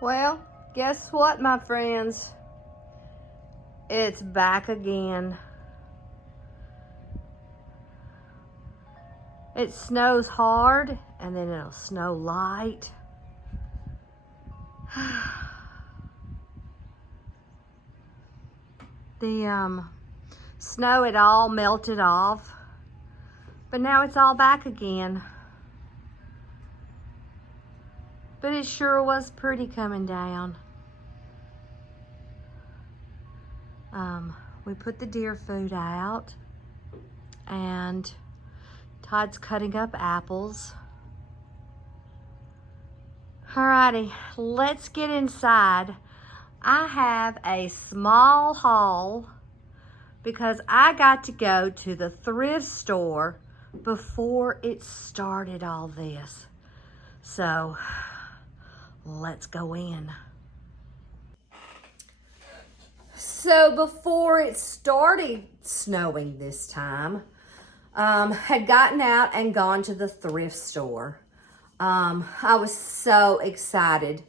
Well, guess what, my friends? It's back again. It snows hard, and then it'll snow light. The snow had all melted off, but now it's all back again. But it sure was pretty coming down. We put the deer food out, and Todd's cutting up apples. Alrighty, let's get inside. I have a small haul because I got to go to the thrift store before it started all this. So, let's go in. So before it started snowing this time, had gotten out and gone to the thrift store. I was so excited.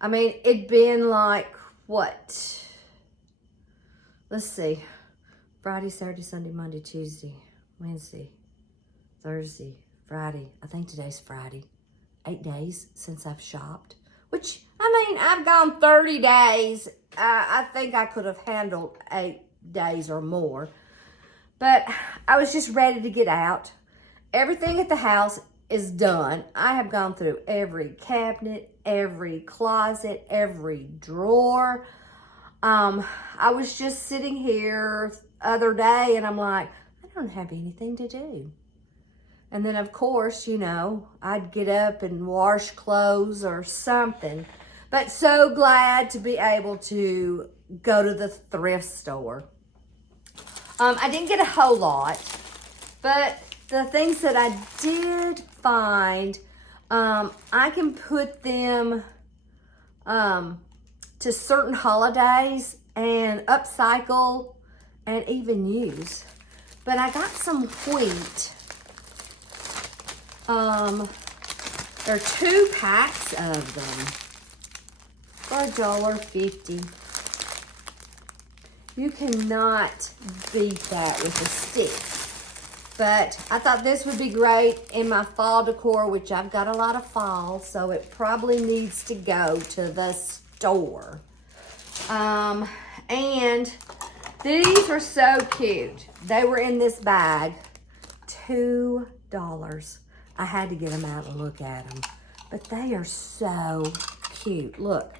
I mean, it'd been like, what? Let's see. Friday, Saturday, Sunday, Monday, Tuesday, Wednesday, Thursday, Friday. I think today's Friday. 8 days since I've shopped. Which, I mean, I've gone 30 days. I think I could have handled 8 days or more. But I was just ready to get out. Everything at the house is done. I have gone through every cabinet, every closet, every drawer. I was just sitting here the other day and I'm like, I don't have anything to do. And then, of course, you know, I'd get up and wash clothes or something. But so glad to be able to go to the thrift store. I didn't get a whole lot, but the things that I did find, I can put them to certain holidays and upcycle and even use. But I got some wheat. There are 2 packs of them for $1.50. You cannot beat that with a stick. But I thought this would be great in my fall decor, which I've got a lot of fall, so it probably needs to go to the store. And these were so cute. They were in this bag. $2. I had to get them out and look at them. But they are so cute. Look,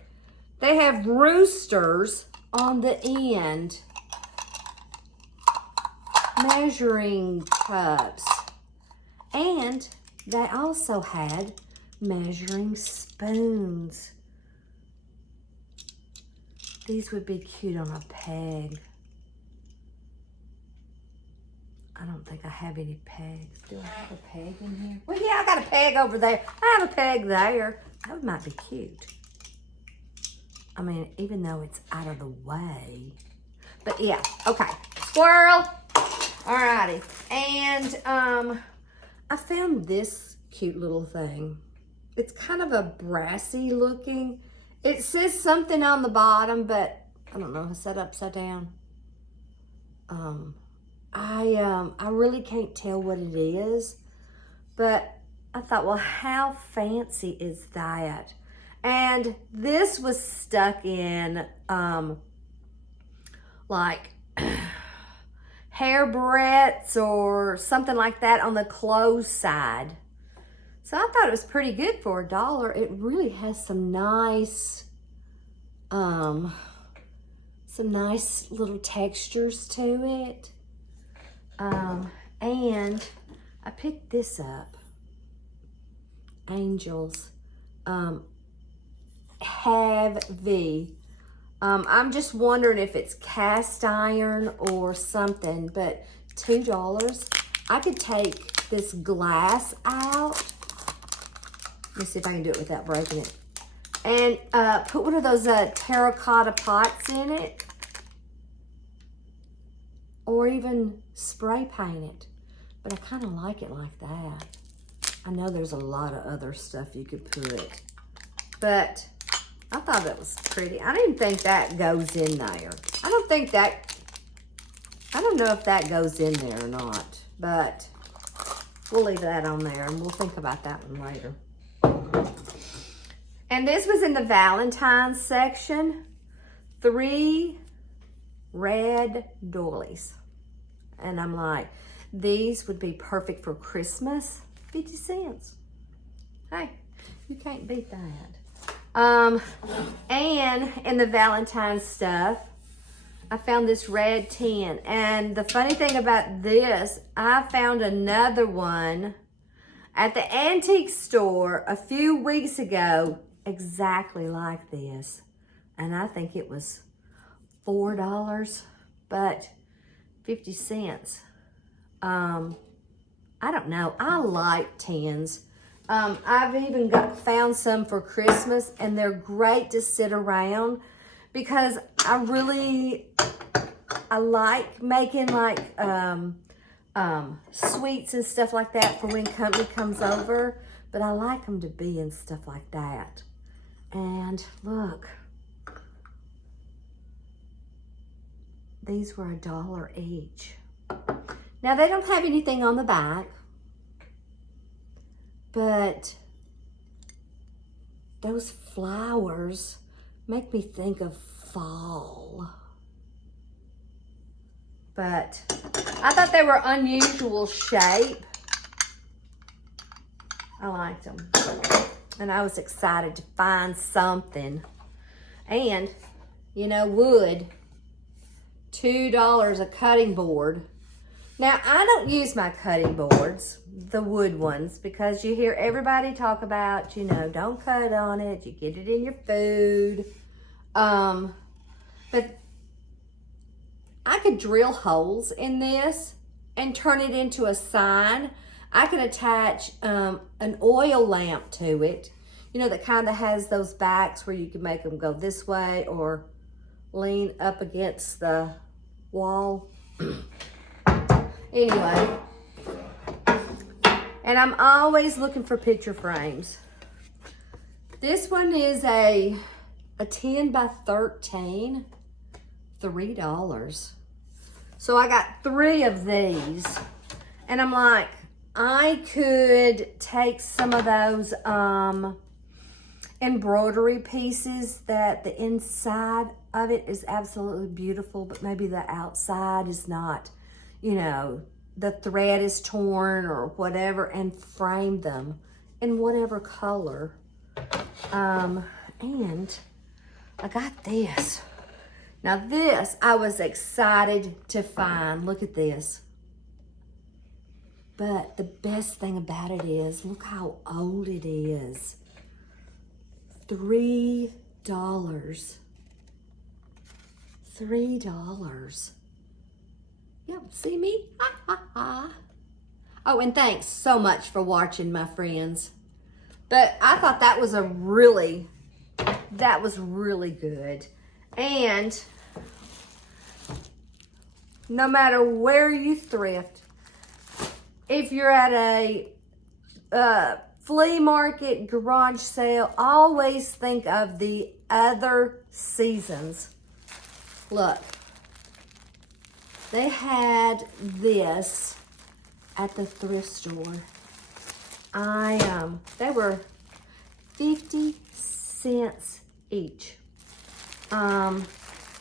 they have roosters on the end. Measuring cups. And they also had measuring spoons. These would be cute on a peg. I don't think I have any pegs. Do I have a peg in here? Well, yeah, I got a peg over there. I have a peg there. That might be cute. I mean, even though it's out of the way. But yeah, okay. Squirrel. Alrighty. And I found this cute little thing. It's kind of a brassy looking. It says something on the bottom, but I don't know. It's set upside down. I really can't tell what it is, but I thought, well, how fancy is that? And this was stuck in, like, hair barrettes or something like that on the clothes side. So I thought it was pretty good for $1. It really has some nice little textures to it. And I picked this up. Angels. Heavy. I'm just wondering if it's cast iron or something, but $2. I could take this glass out. Let me see if I can do it without breaking it. And put one of those terracotta pots in it. Or even spray paint it. But I kind of like it like that. I know there's a lot of other stuff you could put. But I thought that was pretty. I didn't think that goes in there. I don't know if that goes in there or not, but we'll leave that on there and we'll think about that one later. And this was in the Valentine's section. 3 red doilies. And I'm like, these would be perfect for Christmas. 50 cents. Hey, you can't beat that. And in the Valentine's stuff, I found this red tin. And the funny thing about this, I found another one at the antique store a few weeks ago, exactly like this. And I think it was $4, but 50 cents. I don't know. I like tins. I've even found some for Christmas, and they're great to sit around because I like making like sweets and stuff like that for when company comes over, but I like them to be in stuff like that. And look, these were $1 each. Now they don't have anything on the back, but those flowers make me think of fall. But I thought they were unusual shape. I liked them. And I was excited to find something. And, you know, wood, $2 a cutting board. Now, I don't use my cutting boards, the wood ones, because you hear everybody talk about, you know, don't cut on it, you get it in your food. But I could drill holes in this and turn it into a sign. I could attach an oil lamp to it, you know, that kind of has those backs where you can make them go this way or lean up against the wall. Anyway, and I'm always looking for picture frames. This one is a 10 by 13, $3. So I got 3 of these, and I'm like, I could take some of those embroidery pieces that the inside of it is absolutely beautiful, but maybe the outside is not, you know, the thread is torn or whatever, and frame them in whatever color. And I got this. Now this, I was excited to find. Look at this. But the best thing about it is, look how old it is. $3. $3. Yep, see me? Ha, ha, ha. Oh, and thanks so much for watching, my friends. But I thought that was really good. And no matter where you thrift, if you're at a flea market, garage sale, always think of the other seasons. Look, they had this at the thrift store. They were 50 cents each. And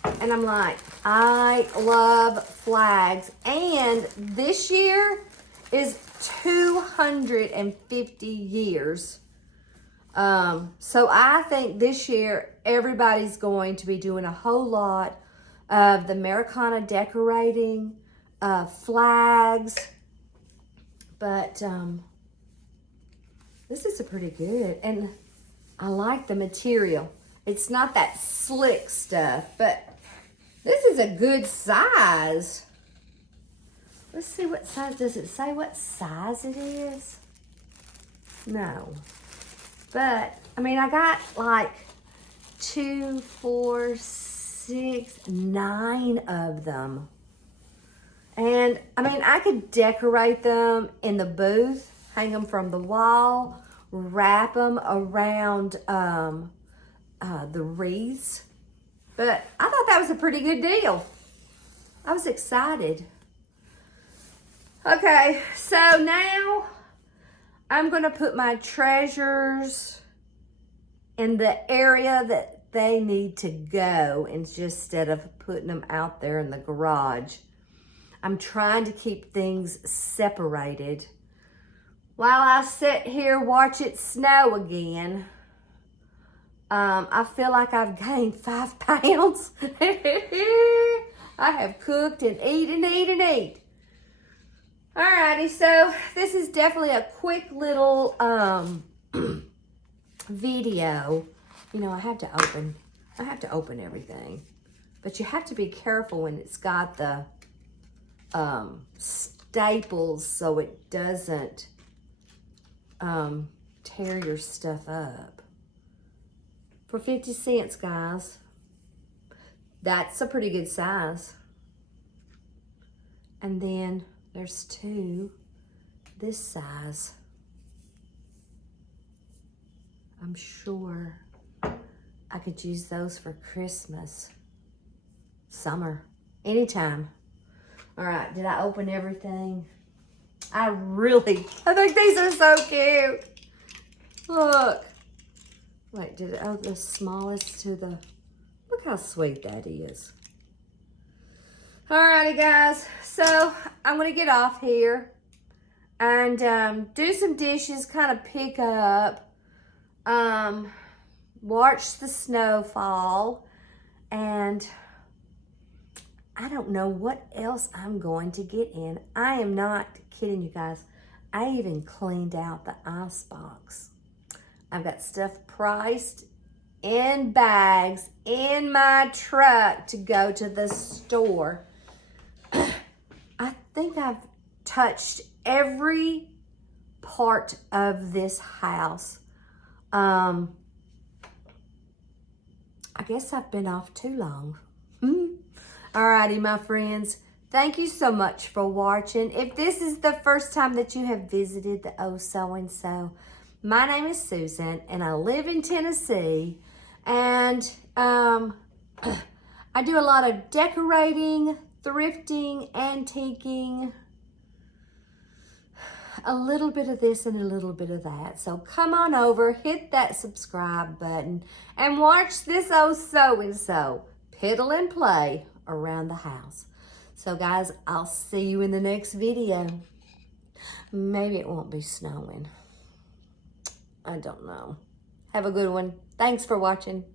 I'm like, I love flags. And this year is 250 years. So I think this year everybody's going to be doing a whole lot of the Americana decorating, flags. But this is a pretty good, and I like the material. It's not that slick stuff, but this is a good size. Let's see what size. Does it say what size it is? No. But, I mean, I got like 2, 4, 6, 9 of them. And, I mean, I could decorate them in the booth, hang them from the wall, wrap them around the wreaths. But I thought that was a pretty good deal. I was excited. Okay, so now I'm going to put my treasures in the area that they need to go instead of putting them out there in the garage. I'm trying to keep things separated while I sit here, watch it snow again. I feel like I've gained 5 pounds. I have cooked and eat and eat and eat. Alrighty, so this is definitely a quick little video. You know, I have to open everything. But you have to be careful when it's got the staples so it doesn't tear your stuff up. For 50 cents, guys. That's a pretty good size. And then there's 2 this size. I'm sure I could use those for Christmas, summer, anytime. All right, did I open everything? I think these are so cute. Look. Wait, did it, oh, the smallest to the, look how sweet that is. Alrighty, guys, so I'm gonna get off here and do some dishes, kind of pick up, watch the snow fall, and I don't know what else I'm going to get in. I am not kidding you guys. I even cleaned out the ice box. I've got stuff priced in bags in my truck to go to the store. I think I've touched every part of this house. I guess I've been off too long. Alrighty, my friends. Thank you so much for watching. If this is the first time that you have visited the Oh So and So, my name is Susan, and I live in Tennessee, and I do a lot of decorating, thrifting, antiquing, a little bit of this and a little bit of that. So come on over, hit that subscribe button, and watch this Oh So and So piddle and play around the house. So guys, I'll see you in the next video. Maybe it won't be snowing. I don't know. Have a good one. Thanks for watching.